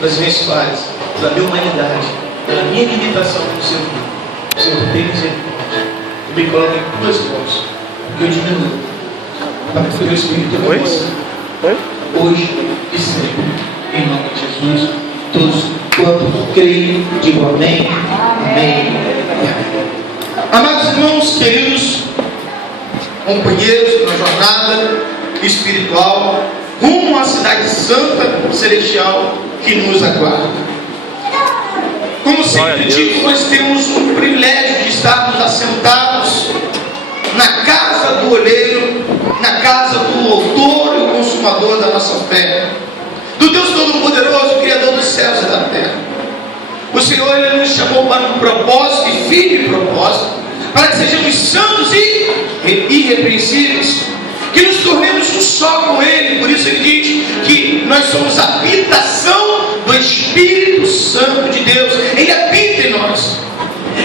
pelas minhas falhas, pela minha humanidade, pela minha limitação como ser humano. Senhor, tem misericórdia. Eu me coloco em tuas mãos, porque eu diminuo, para que o teu Espírito venha hoje e sempre, em nome de Jesus. Todos quanto creem, digam amém, amém, amém. Amados irmãos, queridos companheiros na jornada espiritual rumo à cidade santa celestial que nos aguarda. Como sempre digo, nós temos o privilégio de estarmos assentados na casa do oleiro, na casa do autor e o consumador da nossa fé, do Deus Todo-Poderoso, Criador dos céus e da terra. O Senhor, Ele nos chamou para um propósito e firme propósito, para que sejamos santos e irrepreensíveis, que nos tornemos um só com Ele. Por isso Ele diz que nós somos a habitação do Espírito Santo de Deus. Ele habita em nós,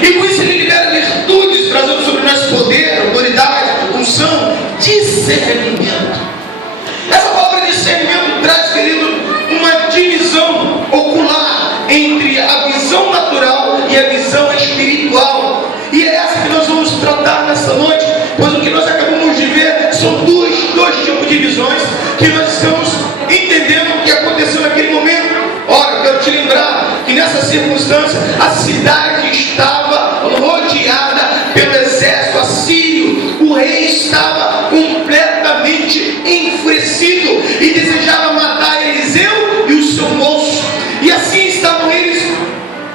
e por isso Ele libera virtudes, trazendo sobre nós poder, autoridade, unção, discernimento. Essa palavra discernimento traz, querido, uma divisão ocular entre a visão natural e a visão espiritual, e é essa que nós vamos tratar nessa noite, pois o que nós acabamos de ver são dois tipos de visões que nós estamos entendendo o que aconteceu naquele momento. Ora, eu quero te lembrar que nessa circunstância a cidade estava rodeada pelo exército assírio. O rei estava completamente enfurecido e desejava matar Eliseu e o seu moço. E assim estavam eles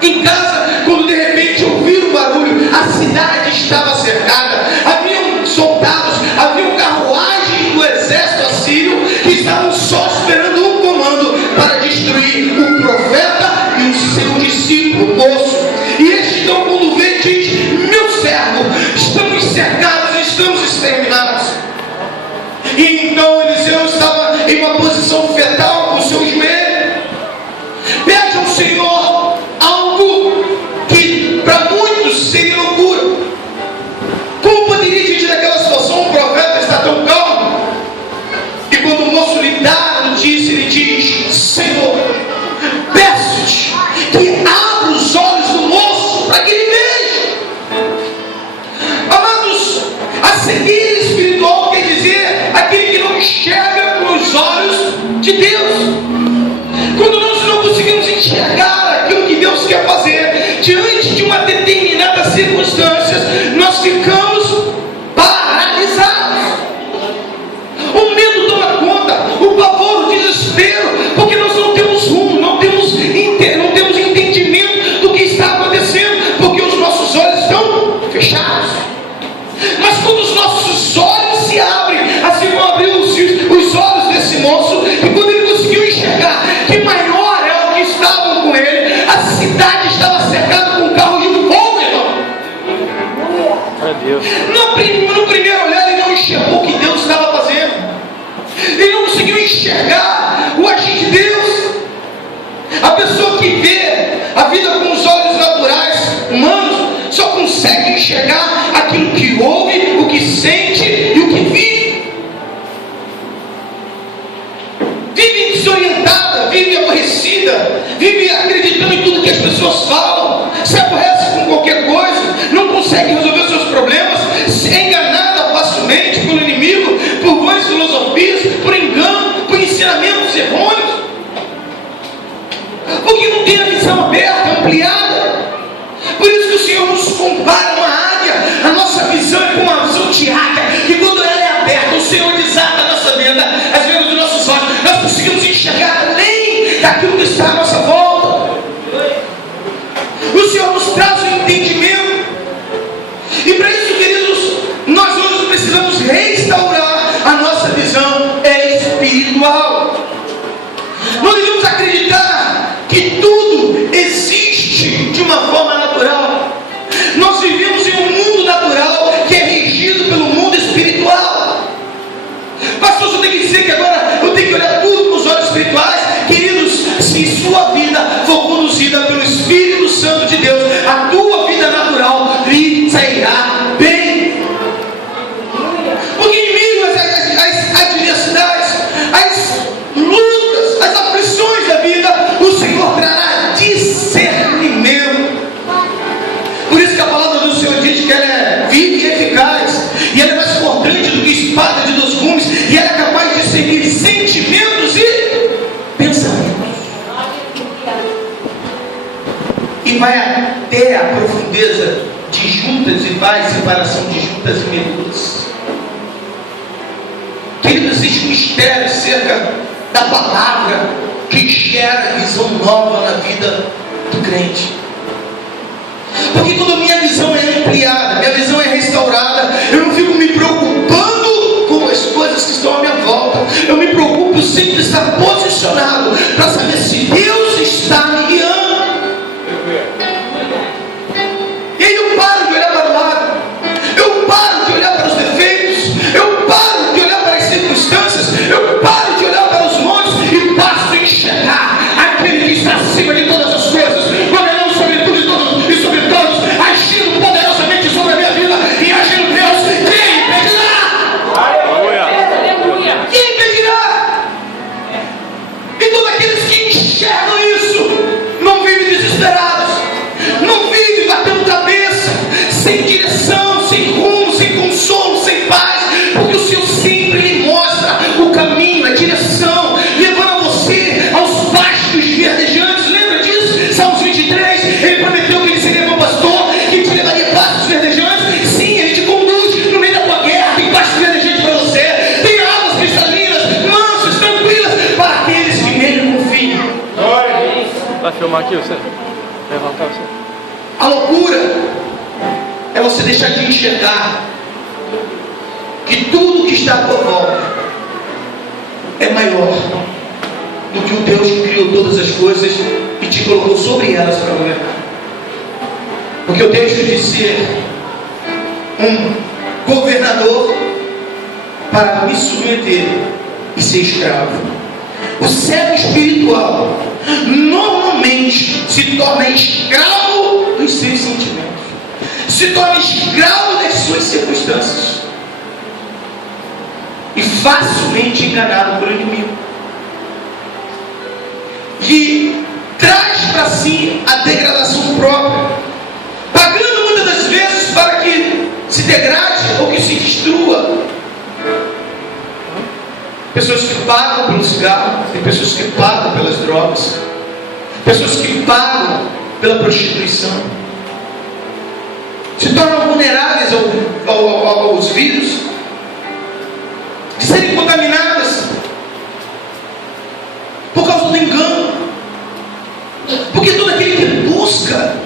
em casa, quando de repente ouviram o barulho. A cidade estava cercada, haviam soldados, haviam carruagens do exército assírio que estavam só esperando um comando para destruir o profeta e o seu discípulo, o moço. E este então, quando vê, diz: meu servo, estamos cercados, estamos exterminados. E então Eliseu estava em uma posição fetal com o seu joelho. Pede ao Senhor algo que para muitos seria loucura. Como poderia dizer naquela situação um profeta está tão calmo? E quando o moço lhe dá a notícia, ele diz: Senhor, peço-te que abra os olhos do moço para que ele veja. Amados, a cegueira espiritual quer dizer aquele que não enxerga com os olhos de Deus. Quando nós não conseguimos enxergar aquilo que Deus quer fazer diante de uma determinada circunstância, nós ficamos paralisados. O medo toma conta, o pavor, o desespero, porque nós não temos rumo, não temos entendimento do que está acontecendo, porque os nossos olhos estão fechados. Mas quando os nossos olhos se abrem, assim como abriu os olhos desse moço, e quando ele conseguiu enxergar que maior é o que estavam com ele, a cidade estava cercada com carros de fogo, irmão. No primeiro olhar ele não enxergou o que Deus estava fazendo, ele não conseguiu enxergar o agir de Deus. A pessoa que vê a vida com os olhos naturais, humanos, só consegue enxergar aquilo que ouve, o que sente e o que vive. Vive desorientada, vive aborrecida, vive acreditando em tudo que as pessoas falam, se aborrece com qualquer coisa, não consegue resolver seus problemas, é enganada facilmente pelo inimigo, por vãs filosofias, por engano, por ensinamentos errôneos, porque não tem a visão aberta, ampliada. Por isso que o Senhor nos compara a uma águia. A nossa visão é como uma visão de águia, que quando ela é aberta, o Senhor desata a nossa venda, as vendas dos nossos olhos, nós conseguimos enxergar além daquilo que está à nossa volta. O Senhor nos traz um entendimento, e para isso, queridos, nós hoje precisamos restaurar a nossa visão espiritual. Não devemos acreditar que tudo existe de uma forma natural. Nós vivemos em um mundo natural que é regido pelo mundo espiritual. Pastor, eu tenho que dizer que agora eu tenho que olhar tudo com os olhos espirituais? vai até a profundeza de juntas e vai, separação de juntas e medulas. Querido, existe um mistério acerca da palavra que gera visão nova na vida do crente. Porque quando a minha visão é ampliada, minha visão é restaurada, eu não fico me preocupando com as coisas que estão à minha volta. Eu me preocupo sempre estar posicionado para saber se Deus está me guiando. E aí eu paro de olhar para o lado, eu paro de olhar para os defeitos, eu paro de olhar para as circunstâncias, eu paro de olhar para os montes e passo a enxergar aquele que está acima de todas as coisas, governando sobre tudo e sobre todos, agindo poderosamente sobre a minha vida e agindo Deus. Quem impedirá? Aleluia! Quem impedirá? E todos aqueles que enxergam isso não vivem desesperados, não vivem batendo cabeça, sem direção, sem rumo, sem consolo, sem paz, porque o Senhor sempre lhe mostra o caminho, a direção, levando você aos pastos verdejantes. Lembra disso? Salmos 23, ele prometeu que ele seria meu pastor, que te levaria a pastos verdejantes. Sim, ele te conduz no meio da tua guerra, tem pastos verdejantes para você, tem águas cristalinas, mansas, tranquilas, para aqueles que nele confiam. Vai filmar aqui você? Levantar você. A loucura é você deixar de enxergar que tudo que está à tua volta é maior do que o Deus que criou todas as coisas e te colocou sobre elas para governar. Porque o texto de ser um governador para me submeter e ser escravo. O cego espiritual normalmente se torna escravo dos seus sentimentos, se torna escravo das suas circunstâncias e facilmente enganado pelo inimigo, e traz para si a degradação própria, pagando muitas das vezes para que se degrade ou que se destrua. Pessoas que pagam pelo cigarro, tem pessoas que pagam pelas drogas, pessoas que pagam pela prostituição, se tornam vulneráveis aos vírus, de serem contaminadas por causa do engano. Porque todo aquele que busca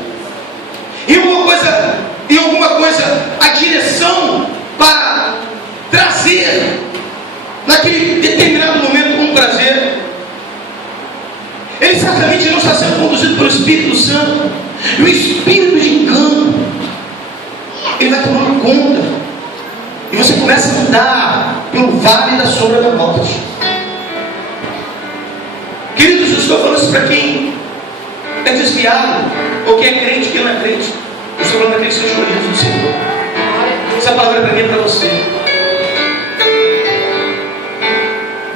em alguma coisa a direção para trazer naquele determinado momento um prazer, ele certamente não está sendo conduzido pelo Espírito Santo. E o espírito de engano, ele vai tomando conta, e você começa a andar pelo vale da sombra da morte. Queridos, eu estou falando isso para quem é desviado, ou quem é crente, quem não é crente. Eu estou falando para aqueles que são escolhidos do Senhor. Essa palavra é para mim e para você.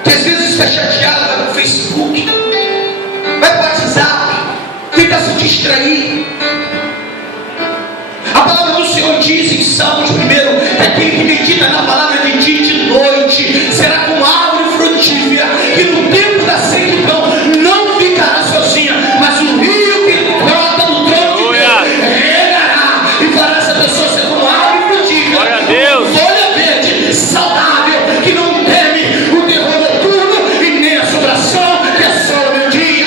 Que às vezes está chateado, vai para o Facebook, vai para o WhatsApp, tenta se distrair. A palavra do Senhor diz em Salmos 1: aquele que medita na palavra de dia e de noite será como árvore frutífera, que no tempo da sequidão não ficará sozinha, mas o rio que brota do trono de Deus regará e fará essa pessoa ser como árvore frutífera. Glória a Deus. Folha verde, saudável, que não teme o terror noturno e nem a assombração que assola o meio-dia.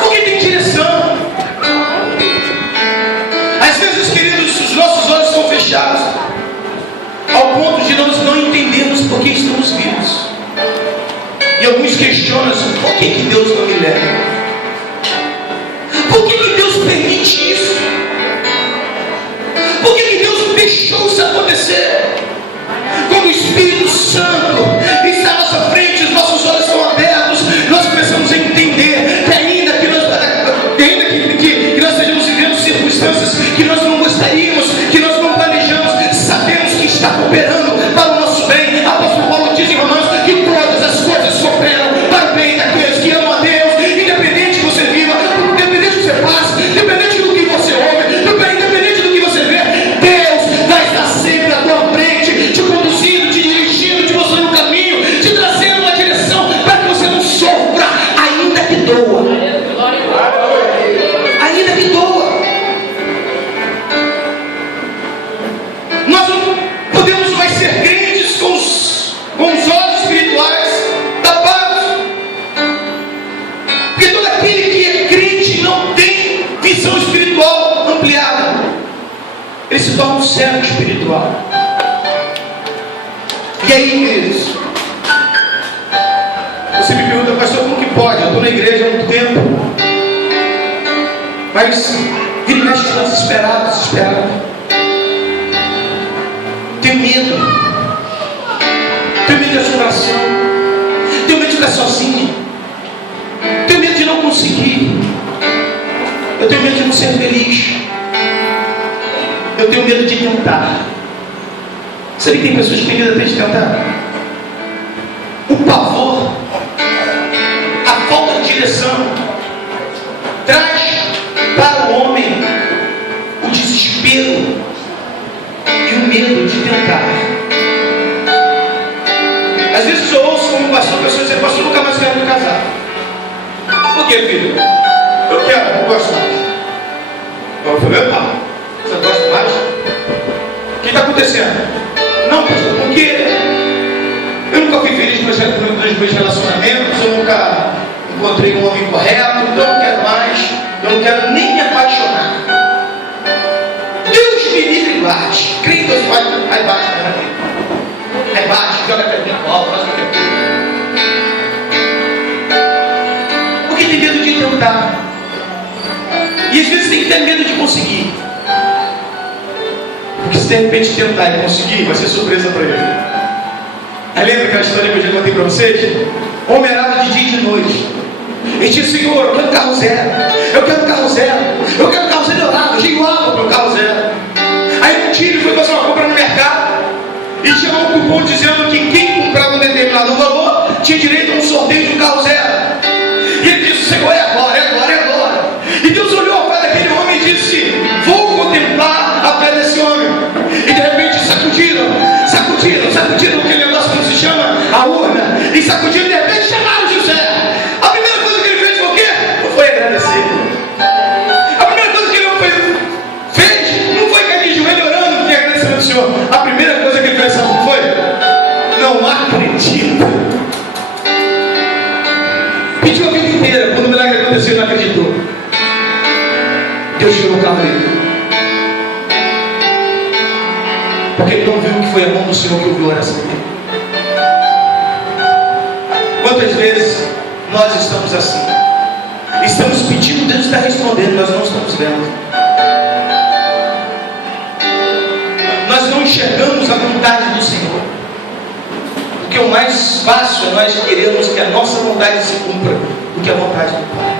Porque tem direção. Às vezes, queridos, os nossos olhos estão fechados ao ponto de nós não entendermos por que estamos vivos. E alguns questionam assim: por que Deus não me leva? Por que Deus permite isso? Por que Deus deixou isso acontecer? Quando o Espírito Santo está à nossa frente, os nossos olhos estão abertos, nós começamos a entender que ainda que nós estejamos vivendo circunstâncias que nós não gostaríamos, que nós não planejamos, sabemos que está cooperando para o nosso bem. Apóstolo Paulo diz em Romanos que todas as coisas cooperam para o bem daqueles que amam a Deus, independente que você viva, independente do que você passe, independente do que você ouve, independente do que você vê, Deus vai estar sempre à tua frente, te conduzindo, te dirigindo, te mostrando o caminho. ele se torna um cego espiritual. E aí, queridos, você me pergunta, pastor, como que pode? Eu estou na igreja há muito tempo, mas vira e mexe desesperado. Tenho medo de assombração, tenho medo de ficar sozinho, tenho medo de não conseguir, eu tenho medo de não ser feliz, eu tenho medo de tentar. Sabe que tem pessoas que têm medo até de tentar? O pavor, a falta de direção, traz para o homem o desespero e o medo de tentar. Às vezes eu ouço como pastor, pessoas dizendo, pastor, nunca mais quero me casar. Por quê, filho? Eu quero, não gosto mais. Eu falei, opa, você não gosta mais? O que está acontecendo? Não, pastor, porque eu nunca fui feliz nos meus relacionamentos, eu nunca encontrei um homem correto, então eu não quero mais, eu não quero nem me apaixonar. Deus me livre e guarde. Creio que Deus vai, aí baixa, aí baixa, joga até a bola, faz o que é. Porque tem medo de tentar. E às vezes tem que ter medo de conseguir. Porque se de repente tentar e conseguir, vai ser surpresa para ele. Aí lembra aquela história que eu já contei para vocês? Homem arado de dia e de noite. Ele disse, Senhor, eu quero carro zero. Eu quero carro zero. Eu quero carro zero dourado. Eu digo água para o carro zero. Aí um dia ele foi fazer uma compra no mercado e tinha um cupom dizendo que quem comprava um determinado valor tinha direito a um sorteio de um carro zero. E ele disse, Senhor, é agora, é agora, é agora. E Deus olhou a fé daquele homem e disse, vou contemplar a fé desse homem. E de repente sacudiram aquele negócio que se chama a urna. E sacudiram, de repente chamaram José. A primeira coisa que ele fez foi o quê? Não foi agradecer. A primeira coisa que ele fez não foi cair de joelho orando e agradecendo ao Senhor. A primeira coisa que ele fez, sabe o que foi? Não acredito. Pediu a vida inteira. Quando o milagre aconteceu, ele não acreditou. Deus tirou o carro dele. Porque ele não viu que foi a mão do Senhor que ouviu a oração dele. Quantas vezes nós estamos assim? Estamos pedindo, Deus está respondendo, nós não estamos vendo. Nós não enxergamos a vontade do Senhor. Porque o mais fácil é nós queremos que a nossa vontade se cumpra do que a vontade do Pai.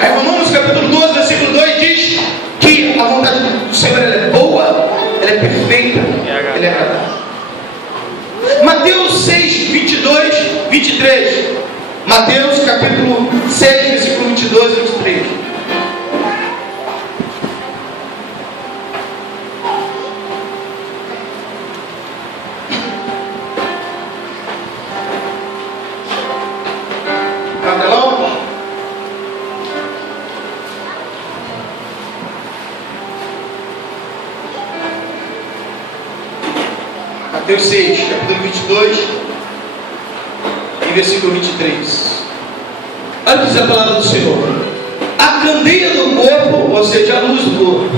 Aí Romanos capítulo 12, versículo 2 diz que a vontade do Senhor ela é boa, ela é perfeita, ela é agradável. Mateus 6, 22, 23. Mateus capítulo 6, versículo 22 e 23. Mateus 6, capítulo 22 e versículo 23. Olha o que diz a palavra do Senhor. A candeia do corpo, ou seja, a luz do corpo,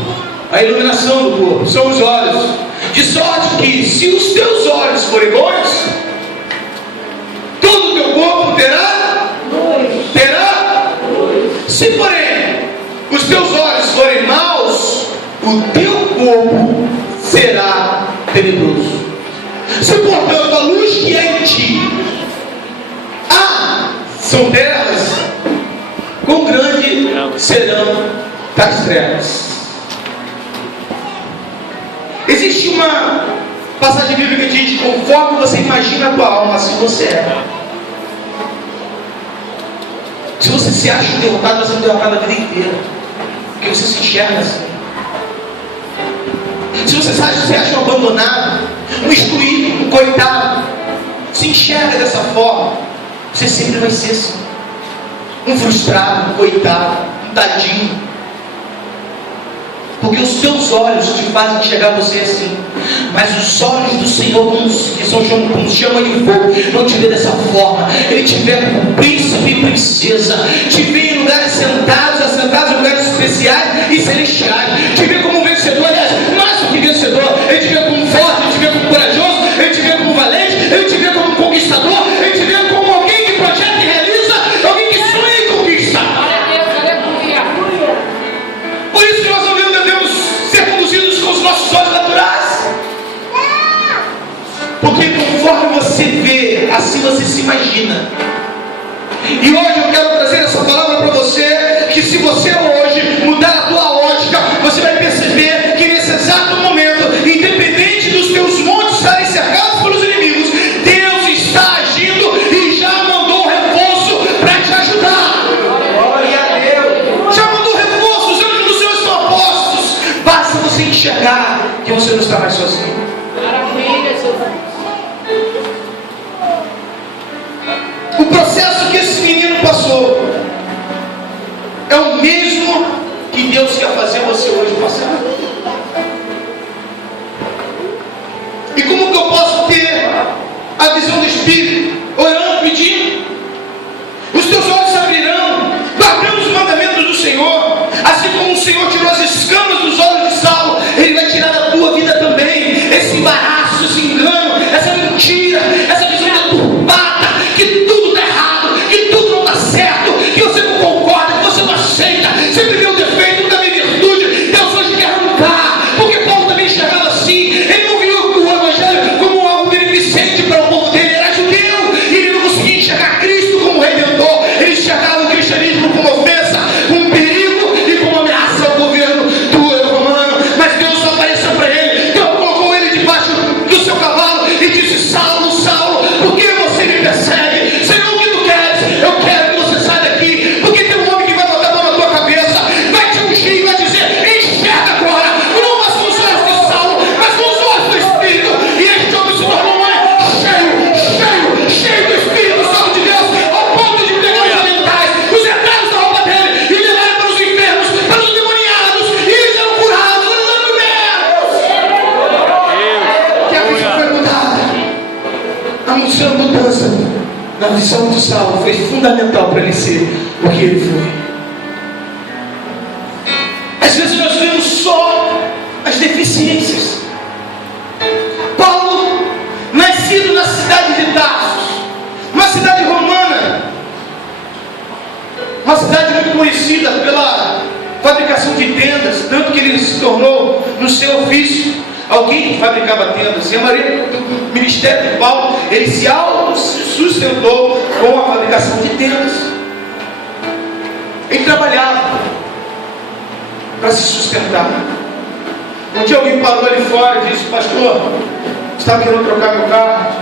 a iluminação do corpo, são os olhos. De sorte que, se os teus olhos forem bons, todo o teu corpo terá luz. Se porém os teus olhos forem maus, o teu corpo será tenebroso. Se portanto a luz que é em ti são trevas, quão grande serão tais trevas. Existe uma passagem bíblica que diz: conforme você imagina a tua alma, assim você é. Se você se acha derrotado, você é derrotado a vida inteira, porque você se enxerga assim. Se você se acha um abandonado, um excluído, um coitado, se enxerga dessa forma, você sempre vai ser assim, um frustrado, um coitado, um tadinho, porque os seus olhos te fazem enxergar você assim, mas os olhos do Senhor, que são como chama de fogo, não te vê dessa forma. Ele te vê como príncipe e princesa, te vê em lugares assentados em lugares especiais e celestiais, te vê como vencedor. Aliás, nós enxergar que você não está mais sozinho. O processo que esse menino passou é o mesmo que Deus quer fazer você hoje passar. E como que eu posso ter a visão do Espírito? Orando, pedindo. Os teus olhos se abrirão, guardando os mandamentos do Senhor. Assim como o Senhor tirou as escamas dos olhos de Saulo, Ele vai tirar da tua vida também esse embaraço, esse engano, essa mentira, essa visão deturpada, que tudo está errado, que tudo não está certo, que você não concorda, que você não aceita, sempre vê o defeito, nunca vê virtude. Deus hoje quer arrancar, porque Paulo também enxergava assim. Ele não viu o Evangelho como algo beneficente para o povo dele, era judeu, e ele não conseguia enxergar Cristo como Redentor. Ele enxergava o cristianismo como ofensa, como perigo e como ameaça ao governo do romano. Mas Deus apareceu para ele, Deus colocou ele debaixo do seu cavalo e disse: Saulo, Saulo, por que você me persegue? Senhor, o que tu queres? Eu quero que você saia daqui, porque tem um homem que vai botar a mão na tua cabeça, vai te ungir e vai dizer: enxerga agora, não mais com os olhos de Saulo, mas com os olhos do Espírito. E este homem se tornou um homem cheio do Espírito Santo de Deus, ao ponto de pegar os orientais, os entrados da roupa dele e levarem para os enfermos, para os demoniados, e eles eram curados. Que a visão foi mudada. Anunciando a mudança na visão de Saulo foi fundamental para ele ser o que ele foi. Às vezes nós vemos só as deficiências. Paulo, nascido na cidade de Tarso, uma cidade romana, uma cidade muito conhecida pela fabricação de tendas, tanto que ele se tornou, no seu ofício, alguém que fabricava tendas. E a maioria do ministério de Paulo, ele se auto-sustentou com a fabricação de tendas. Ele trabalhava para se sustentar. Um dia alguém parou ali fora e disse: pastor, estava querendo trocar meu carro,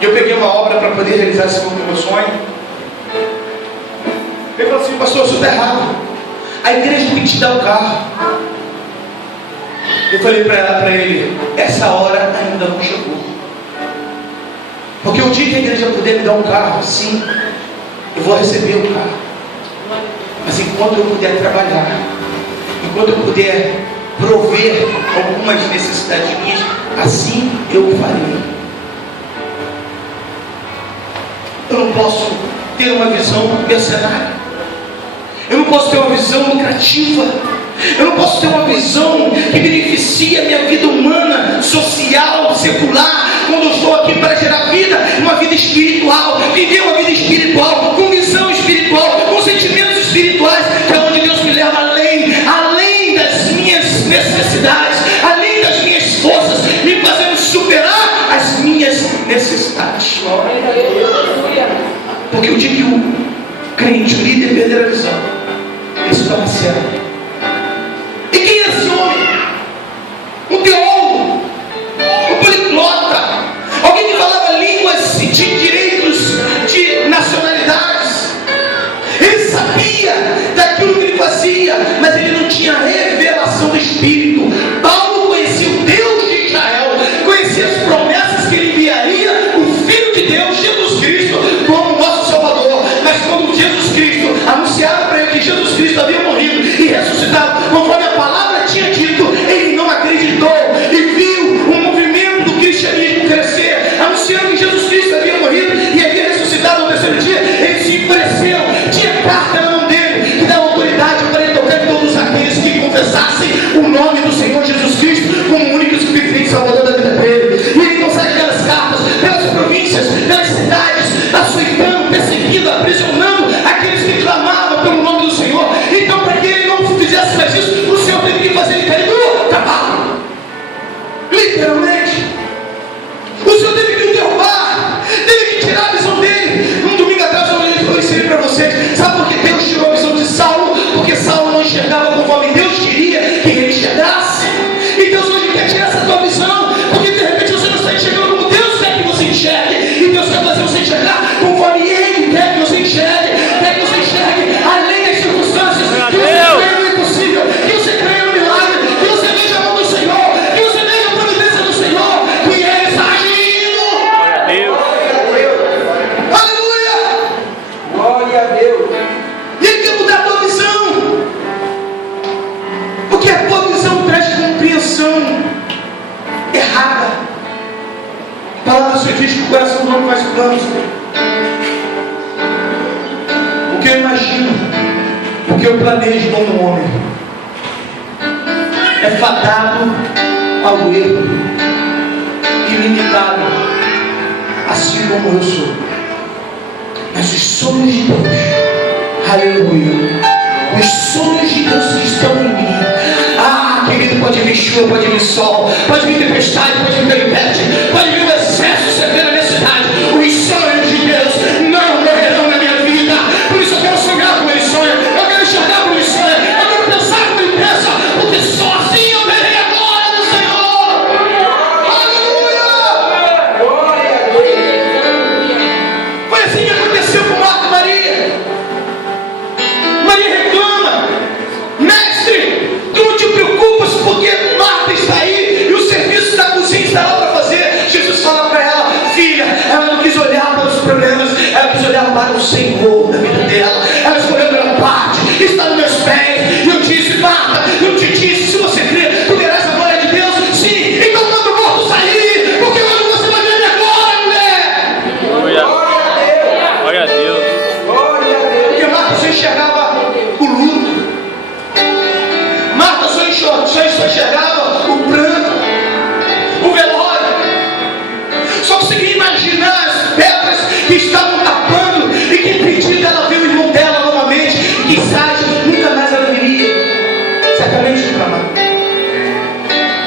e eu peguei uma obra para poder realizar esse meu sonho. Ele falou assim: pastor, isso está errado, a igreja tem que te dar o carro. Eu falei para ele: essa hora ainda não chegou, porque o dia que a igreja puder me dar um carro, sim, eu vou receber o carro. Mas enquanto eu puder trabalhar, enquanto eu puder prover algumas necessidades minhas, assim eu farei. Eu não posso ter uma visão mercenária, eu não posso ter uma visão lucrativa, eu não posso ter uma visão que beneficie a minha vida humana, social, secular, quando eu estou aqui para gerar vida, uma vida espiritual, viver uma vida espiritual, com visão espiritual, com sentimentos espirituais, que é onde Deus me leva além das minhas necessidades, além das minhas forças, me fazendo superar as minhas necessidades. Porque o dia que o crente, o líder, perder a visão, ele se torna cego. E quem é esse homem? Um teólogo, um poliglota, alguém que falava línguas de direitos, de nacionalidades. Ele sabia daquilo que ele fazia, mas ele não tinha revelação do Espírito. Paulo conhecia o Deus de Israel, conhecia as promessas que ele enviaria o Filho de Deus, Jesus Cristo, como nosso Salvador. Mas quando Jesus Cristo anunciava para ele que Jesus Cristo havia morrido e Vamos. O que eu imagino, o que eu planejo como homem, é fadado ao erro, ilimitado, assim como eu sou. Mas os sonhos de Deus, aleluia, os sonhos de Deus que estão em mim. Querido, pode vir chuva, pode vir sol, pode vir tempestade, pode vir tempestade, pode vir um excesso severo na cidade. Os sonhos de Deus não morrerão na minha vida. Por isso eu quero sonhar como Ele sonha, eu quero enxergar como Ele sonha, eu quero pensar como Ele pensa, porque só assim eu verei a glória do Senhor. Aleluia! Foi assim que aconteceu com Marta e Maria. Maria reclama: mestre, tu não te preocupas porque Marta está aí e o serviço da cozinha está lá para fazer. Jesus fala para ela: filha, ela não quis olhar para os problemas, ela quis olhar para o Senhor da vida dela. Ela escolheu pela parte, está nos meus pés. E eu disse: Marta, eu te disse, se você crer, tu verás a glória de Deus. Sim, então manda o morto sair, porque quando você vai ver a minha glória, mulher. Glória a Deus. Porque Marta só enxergava o luto, Marta só enxergava o pranto, o velório. Só conseguia imaginar as pedras que estavam tapando e que impediam dela ver o irmão dela novamente. E quizás nunca mais ela viria, certamente nunca mais.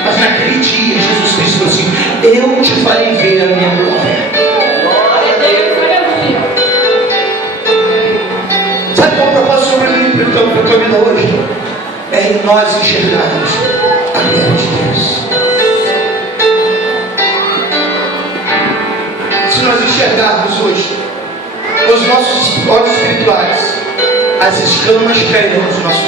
Mas naquele dia Jesus Cristo falou assim: eu te farei ver a minha glória. Sabe qual é o propósito sobre mim, para a tua vida hoje? É nós enxergarmos a glória de Deus. Se nós enxergarmos hoje os nossos olhos espirituais, as escamas cairão dos nossos olhos.